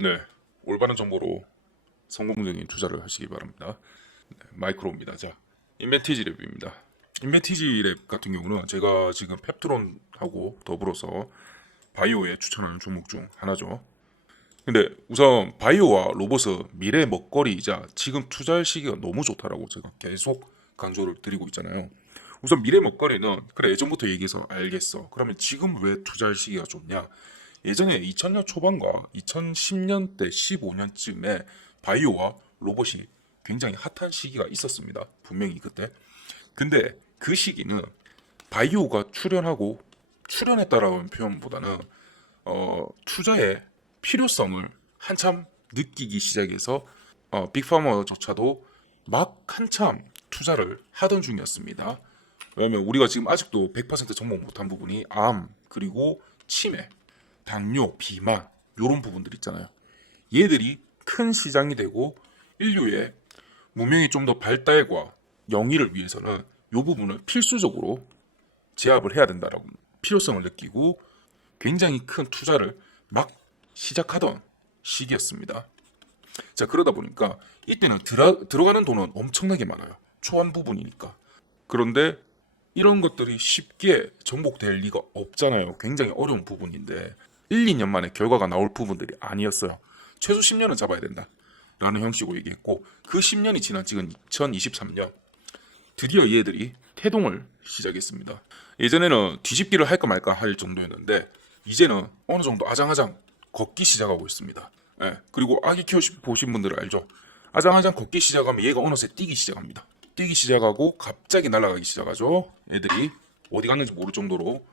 네, 올바른 정보로 성공적인 투자를 하시기 바랍니다. 네, 마이크로입니다. 자, 인벤티지 랩입니다. 인벤티지 랩 같은 경우는 제가 지금 펩트론하고 더불어서 바이오에 추천하는 종목 중 하나죠. 근데 우선 바이오와 로봇은 미래 먹거리이자 지금 투자할 시기가 너무 좋다라고 제가 계속 강조를 드리고 있잖아요. 우선 미래 먹거리는 그래 예전부터 얘기해서 알겠어. 그러면 지금 왜 투자할 시기가 좋냐? 예전에 2000년 초반과 2010년대 15년쯤에 바이오와 로봇이 굉장히 핫한 시기가 있었습니다. 분명히 그때. 근데 그 시기는 바이오가 출연했다라는 표현보다는 투자의 필요성을 한참 느끼기 시작해서 빅파머조차도 막 한참 투자를 하던 중이었습니다. 왜냐면 우리가 지금 아직도 100% 접목 못한 부분이 암 그리고 치매, 당뇨, 비만 이런 부분들 있잖아요. 얘들이 큰 시장이 되고 인류의 문명이 좀 더 발달과 영위를 위해서는 이 부분을 필수적으로 제압을 해야 된다라고 필요성을 느끼고 굉장히 큰 투자를 막 시작하던 시기였습니다. 자, 그러다 보니까 이때는 들어가는 돈은 엄청나게 많아요. 초안 부분이니까. 그런데 이런 것들이 쉽게 정복될 리가 없잖아요. 굉장히 어려운 부분인데 1, 2년 만에 결과가 나올 부분들이 아니었어요. 최소 10년은 잡아야 된다 라는 형식으로 얘기했고, 그 10년이 지난 지금 2023년 드디어 얘들이 태동을 시작했습니다. 예전에는 뒤집기를 할까 말까 할 정도였는데 이제는 어느 정도 아장아장 걷기 시작하고 있습니다. 예, 그리고 아기 보신 분들은 알죠? 아장아장 걷기 시작하면 얘가 어느새 뛰기 시작합니다. 뛰기 시작하고 갑자기 날아가기 시작하죠. 애들이 어디 갔는지 모를 정도로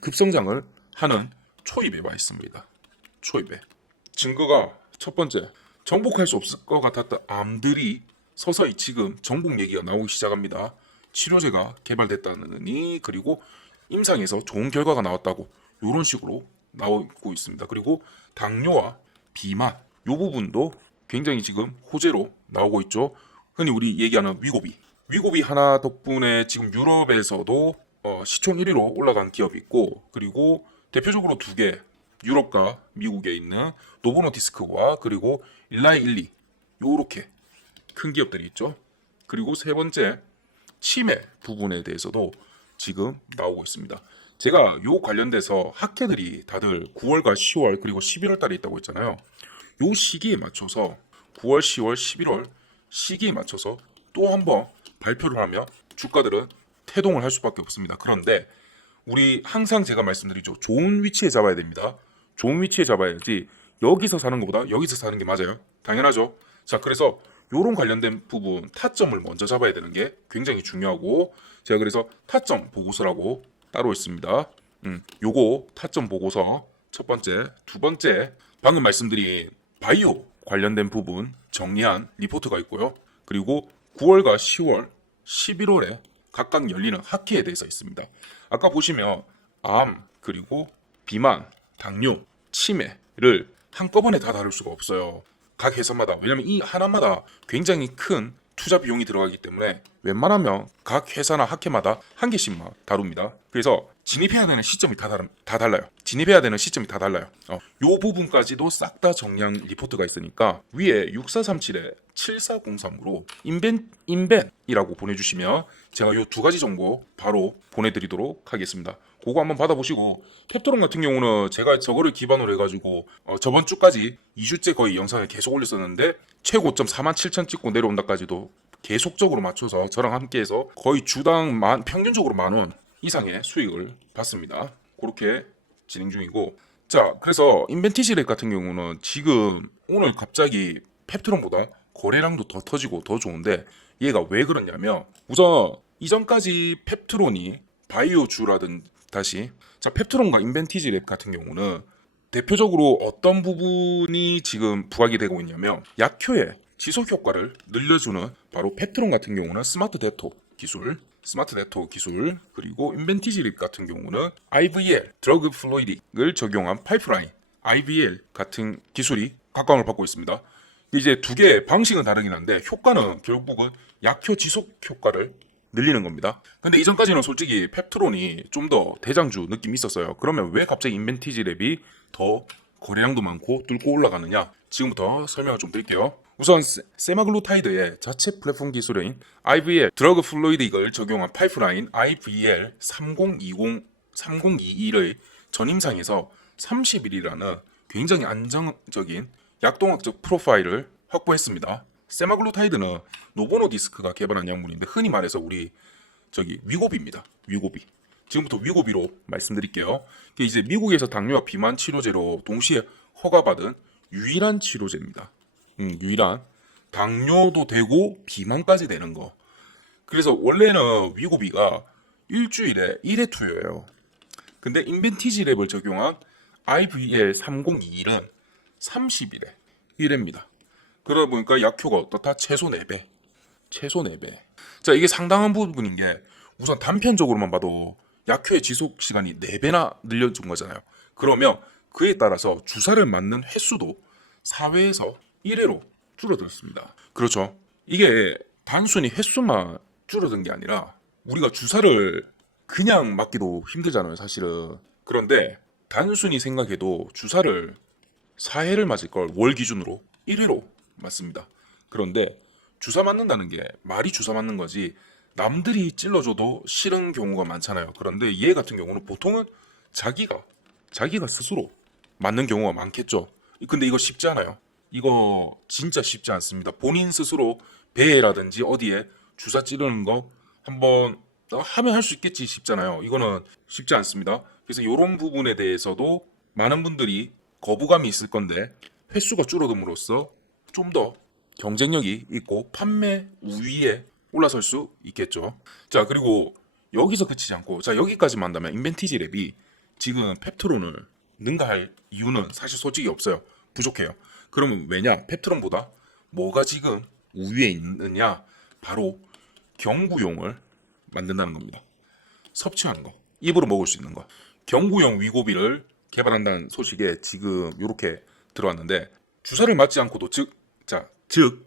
급성장을 하는 초입에 와 있습니다. 초입에. 증거가 첫 번째, 정복할 수 없을 것 같았던 암들이 서서히 지금 정복 얘기가 나오기 시작합니다. 치료제가 개발됐다느니, 그리고 임상에서 좋은 결과가 나왔다고 이런 식으로 나오고 있습니다. 그리고 당뇨와 비만 이 부분도 굉장히 지금 호재로 나오고 있죠. 흔히 우리 얘기하는 위고비 하나 덕분에 지금 유럽에서도 시총 1위로 올라간 기업이 있고, 그리고 대표적으로 두 개, 유럽과 미국에 있는 노보노디스크와 그리고 일라이1리 요렇게 큰 기업들이 있죠. 그리고 세 번째, 치매 부분에 대해서도 지금 나오고 있습니다. 제가 요 관련돼서 학회들이 다들 9월과 10월 그리고 11월 달에 있다고 했잖아요. 요 시기에 맞춰서 9월, 10월, 11월 시기에 맞춰서 또 한번 발표를 하면 주가들은 태동을 할 수밖에 없습니다. 그런데 우리 항상 제가 말씀드리죠. 좋은 위치에 잡아야 됩니다. 좋은 위치에 잡아야지 여기서 사는 것보다 여기서 사는 게 맞아요. 당연하죠. 자, 그래서 요런 관련된 부분 타점을 먼저 잡아야 되는 게 굉장히 중요하고, 제가 그래서 타점 보고서라고 따로 있습니다. 요거 타점 보고서 첫 번째, 두 번째 방금 말씀드린 바이오 관련된 부분 정리한 리포트가 있고요. 그리고 9월과 10월, 11월에 각각 열리는 학회에 대해서 있습니다. 아까 보시면 암, 그리고 비만, 당뇨, 치매를 한꺼번에 다 다룰 수가 없어요. 각 회사마다. 왜냐면 이 하나마다 굉장히 큰 투자 비용이 들어가기 때문에 웬만하면 각 회사나 학회마다 한 개씩만 다룹니다. 그래서 진입해야 되는 시점이 다 달라요. 진입해야 되는 시점이 다 달라요. 요 부분까지도 싹 다 정리한 리포트가 있으니까 위에 6437에 7403으로 인벤이라고 보내주시면 제가 요 두 가지 정보 바로 보내드리도록 하겠습니다. 그거 한번 받아보시고, 캡토론 같은 경우는 제가 저거를 기반으로 해가지고 저번 주까지 2주째 거의 영상을 계속 올렸었는데 최고점 47,000 찍고 내려온다까지도 계속적으로 맞춰서 저랑 함께해서 거의 주당 평균적으로 10,000원 이상의 수익을 받습니다. 그렇게 진행 중이고, 자, 그래서 인벤티지랩 같은 경우는 지금 오늘 갑자기 펩트론보다 거래량도 더 터지고 더 좋은데, 얘가 왜 그러냐면 우선 이전까지 펩트론이 바이오주라든 다시 자, 펩트론과 인벤티지랩 같은 경우는 대표적으로 어떤 부분이 지금 부각이 되고 있냐면 약효의 지속 효과를 늘려주는, 바로 펩트론 같은 경우는 스마트 데토 기술, 그리고 인벤티지립 같은 경우는 IVL 드러그 플루이딕을 적용한 파이프라인 IVL 같은 기술이 각광을 받고 있습니다. 이제 두 개의 방식은 다르긴 한데 효과는 결국은 약효 지속 효과를 늘리는 겁니다. 근데 이전까지는 솔직히 펩트론이 좀 더 대장주 느낌이 있었어요. 그러면 왜 갑자기 인벤티지랩이 더 거래량도 많고 뚫고 올라가느냐? 지금부터 설명을 좀 드릴게요. 우선 세마글루타이드의 자체 플랫폼 기술인 IVL 드러그 플루이딕을 적용한 파이프라인 IVL 3022의 전임상에서 30일이라는 굉장히 안정적인 약동학적 프로파일을 확보했습니다. 세마글루타이드는 노보노디스크가 개발한 약물인데 흔히 말해서 우리 위고비입니다. 위고비. 지금부터 위고비로 말씀드릴게요. 이게 이제 미국에서 당뇨와 비만 치료제로 동시에 허가받은 유일한 치료제입니다. 유일한 당뇨도 되고 비만까지 되는 거. 그래서 원래는 위고비가 일주일에 1회 투여예요. 근데 인벤티지랩을 적용한 IVL 3021은 30일에 1회입니다. 그러다 보니까 약효가 어떻다? 최소 4배. 최소 4배. 자, 이게 상당한 부분인 게 우선 단편적으로만 봐도 약효의 지속 시간이 4배나 늘려준 거잖아요. 그러면 그에 따라서 주사를 맞는 횟수도 4회에서 1회로 줄어들었습니다. 그렇죠. 이게 단순히 횟수만 줄어든 게 아니라 우리가 주사를 그냥 맞기도 힘들잖아요, 사실은. 그런데 단순히 생각해도 주사를 4회를 맞을 걸 월 기준으로 1회로 맞습니다. 그런데 주사 맞는다는 게 말이 주사 맞는 거지 남들이 찔러줘도 싫은 경우가 많잖아요. 그런데 얘 같은 경우는 보통은 자기가 스스로 맞는 경우가 많겠죠. 근데 이거 쉽지 않아요. 이거 진짜 쉽지 않습니다. 본인 스스로 배에라든지 어디에 주사 찌르는 거 한번 하면 할 수 있겠지 싶잖아요. 이거는 쉽지 않습니다. 그래서 이런 부분에 대해서도 많은 분들이 거부감이 있을 건데 횟수가 줄어듦으로써 좀 더 경쟁력이 있고 판매 우위에 올라설 수 있겠죠. 자, 그리고 여기서 그치지 않고 자, 여기까지만 한다면 인벤티지랩이 지금 펩트론을 능가할 이유는 사실 솔직히 없어요. 부족해요. 그러면 왜냐? 펩트론보다 뭐가 지금 우위에 있느냐? 바로 경구용을 만든다는 겁니다. 섭취하는 거, 입으로 먹을 수 있는 거. 경구용 위고비를 개발한다는 소식에 지금 이렇게 들어왔는데 주사를 맞지 않고도 즉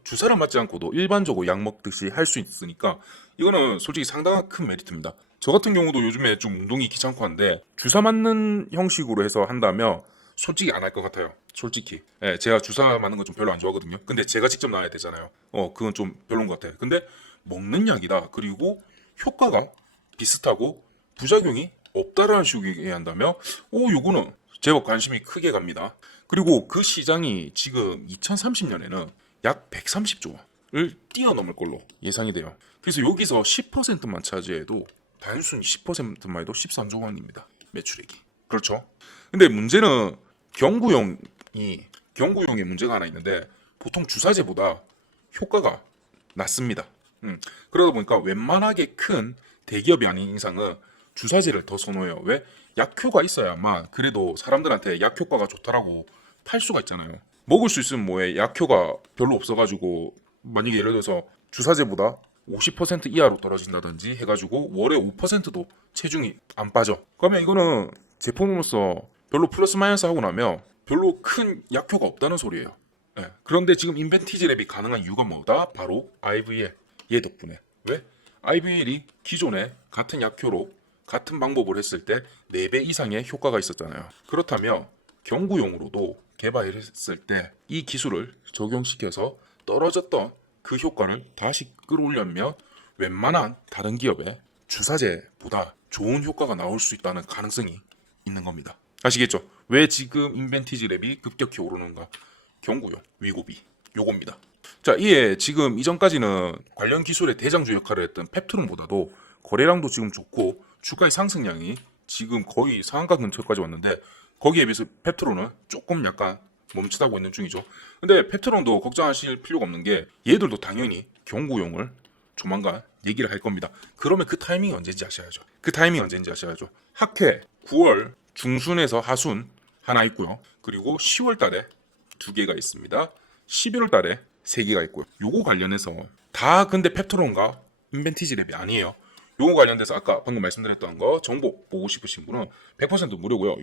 주사를 맞지 않고도 일반적으로 약 먹듯이 할 수 있으니까 이거는 솔직히 상당한 큰 메리트입니다. 저 같은 경우도 요즘에 좀 운동이 귀찮고 한데 주사 맞는 형식으로 해서 한다면 솔직히 안 할 것 같아요. 솔직히. 예, 제가 주사 맞는 거 좀 별로 안 좋아하거든요. 근데 제가 직접 놔야 되잖아요. 그건 좀 별로인 것 같아요. 근데 먹는 약이다. 그리고 효과가 비슷하고 부작용이 없다라는 식으로 얘기한다면 요거는 제법 관심이 크게 갑니다. 그리고 그 시장이 지금 2030년에는 약 130조 원을 뛰어넘을 걸로 예상이 돼요. 그래서 여기서 10%만 차지해도 단순히 10%만 해도 13조 원입니다. 매출액이. 그렇죠. 근데 문제는 경구용의 문제가 하나 있는데 보통 주사제보다 효과가 낮습니다. 그러다 보니까 웬만하게 큰 대기업이 아닌 이상은 주사제를 더 선호해요. 왜? 약효가 있어야만 그래도 사람들한테 약효과가 좋다라고 팔 수가 있잖아요. 먹을 수 있으면 뭐해? 약효가 별로 없어가지고 만약에 예를 들어서 주사제보다 50% 이하로 떨어진다든지 해가지고 월에 5%도 체중이 안 빠져. 그러면 이거는 제품으로서 별로 플러스 마이너스 하고 나면 별로 큰 약효가 없다는 소리예요. 네. 그런데 지금 인벤티지랩이 가능한 이유가 뭐다? 바로 IVL. 얘 덕분에. 왜? IVL이 기존에 같은 약효로 같은 방법을 했을 때 4배 이상의 효과가 있었잖아요. 그렇다면 경구용으로도 개발했을 때 이 기술을 적용시켜서 떨어졌던 그 효과를 다시 끌어올려면 웬만한 다른 기업의 주사제보다 좋은 효과가 나올 수 있다는 가능성이 있는 겁니다. 아시겠죠? 왜 지금 인벤티지랩이 급격히 오르는가? 경구용, 위고비, 요겁니다. 자, 이에 지금 이전까지는 관련 기술의 대장주 역할을 했던 펩트론보다도 거래량도 지금 좋고 주가의 상승량이 지금 거의 상한가 근처까지 왔는데 거기에 비해서 펩트론은 조금 약간 멈칫하고 있는 중이죠. 근데 펩트론도 걱정하실 필요가 없는 게 얘들도 당연히 경구용을 조만간 얘기를 할 겁니다. 그러면 그 타이밍이 언제인지 아셔야죠. 학회 9월 중순에서 하순 하나 있고요. 그리고 10월 달에 2개가 있습니다. 11월 달에 3개가 있고요. 요거 관련해서 다 근데 펩트론과 인벤티지랩이 아니에요. 요거 관련돼서 아까 방금 말씀드렸던 거 정보 보고 싶으신 분은 100% 무료고요.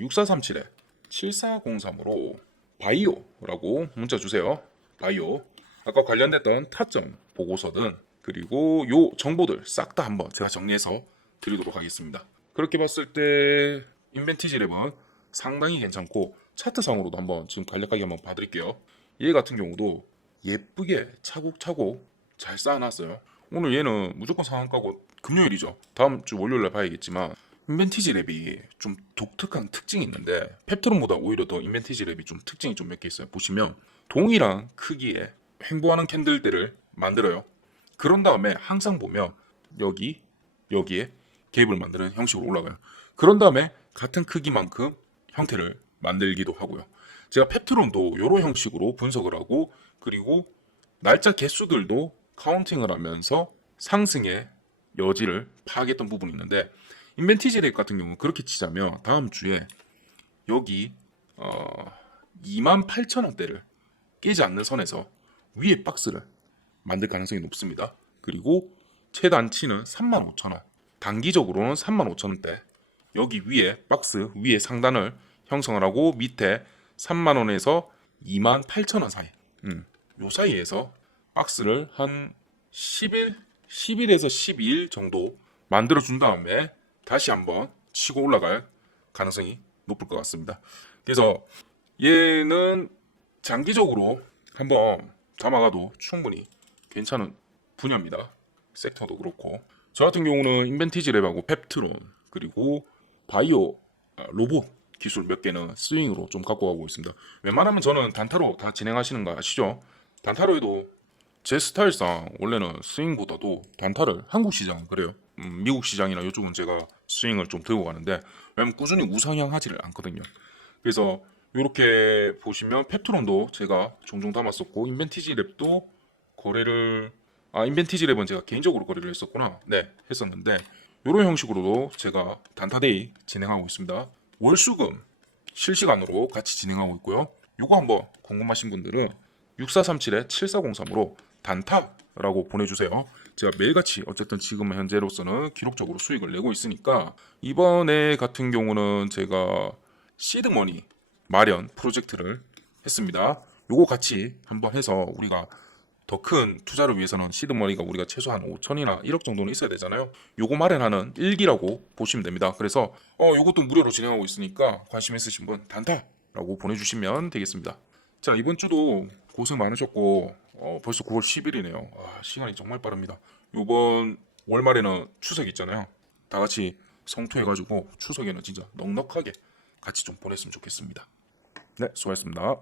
6437-7403으로 바이오라고 문자 주세요. 바이오. 아까 관련됐던 타점 보고서든 그리고 요 정보들 싹 다 한번 제가 정리해서 드리도록 하겠습니다. 그렇게 봤을 때 인벤티지랩은 상당히 괜찮고 차트상으로도 한번 지금 간략하게 한번 봐드릴게요. 얘 같은 경우도 예쁘게 차곡차곡 잘 쌓아놨어요. 오늘 얘는 무조건 상한가고 금요일이죠. 다음 주 월요일날 봐야겠지만 인벤티지 랩이 좀 독특한 특징이 있는데 펩트론보다 오히려 더 인벤티지 랩이 좀 특징이 좀 몇 개 있어요. 보시면 동일한 크기의 횡보하는 캔들들을 만들어요. 그런 다음에 항상 보면 여기에 갭을 만드는 형식으로 올라가요. 그런 다음에 같은 크기만큼 형태를 만들기도 하고요. 제가 펩트론도 이런 형식으로 분석을 하고 그리고 날짜 개수들도 카운팅을 하면서 상승의 여지를 파악했던 부분이 있는데 인벤티지 랩 같은 경우는 그렇게 치자면 다음 주에 여기 28,000원대를 깨지 않는 선에서 위에 박스를 만들 가능성이 높습니다. 그리고 최단치는 35,000원, 단기적으로는 35,000원대 여기 위에 박스 위에 상단을 형성을 하고 밑에 3만원에서 28,000원 사이 요 사이에서 박스를 한 10일에서 12일 정도 만들어준 다음에 다시 한번 치고 올라갈 가능성이 높을 것 같습니다. 그래서 얘는 장기적으로 한번 담아가도 충분히 괜찮은 분야입니다. 섹터도 그렇고 저 같은 경우는 인벤티지 랩하고 펩트론 그리고 바이오 로봇 기술 몇 개는 스윙으로 좀 갖고 가고 있습니다. 웬만하면 저는 단타로 다 진행하시는 거 아시죠? 단타로에도 제 스타일상 원래는 스윙보다도 단타를 한국 시장은 그래요. 미국 시장이나 이쪽은 제가 스윙을 좀 들고 가는데 왜냐면 꾸준히 우상향하지를 않거든요. 그래서 이렇게 보시면 펩트론도 제가 종종 담았었고 인벤티지 랩도 인벤티지 랩은 제가 개인적으로 거래를 했었구나. 네, 했었는데 이런 형식으로도 제가 단타데이 진행하고 있습니다. 월수금 실시간으로 같이 진행하고 있고요. 요거 한번 궁금하신 분들은 6437-7403으로 단타라고 보내주세요. 제가 매일같이 어쨌든 지금 현재로서는 기록적으로 수익을 내고 있으니까 이번에 같은 경우는 제가 시드머니 마련 프로젝트를 했습니다. 요거 같이 한번 해서 우리가 더 큰 투자를 위해서는 시드머니가 우리가 최소한 5천이나 1억 정도는 있어야 되잖아요. 요거 마련하는 일기라고 보시면 됩니다. 그래서 요것도 무료로 진행하고 있으니까 관심 있으신 분 단타라고 보내주시면 되겠습니다. 자, 이번 주도 고생 많으셨고 벌써 9월 10일이네요. 시간이 정말 빠릅니다. 이번 월말에는 추석 있잖아요. 다 같이 성투해가지고 추석에는 진짜 넉넉하게 같이 좀 보냈으면 좋겠습니다. 네, 수고하셨습니다.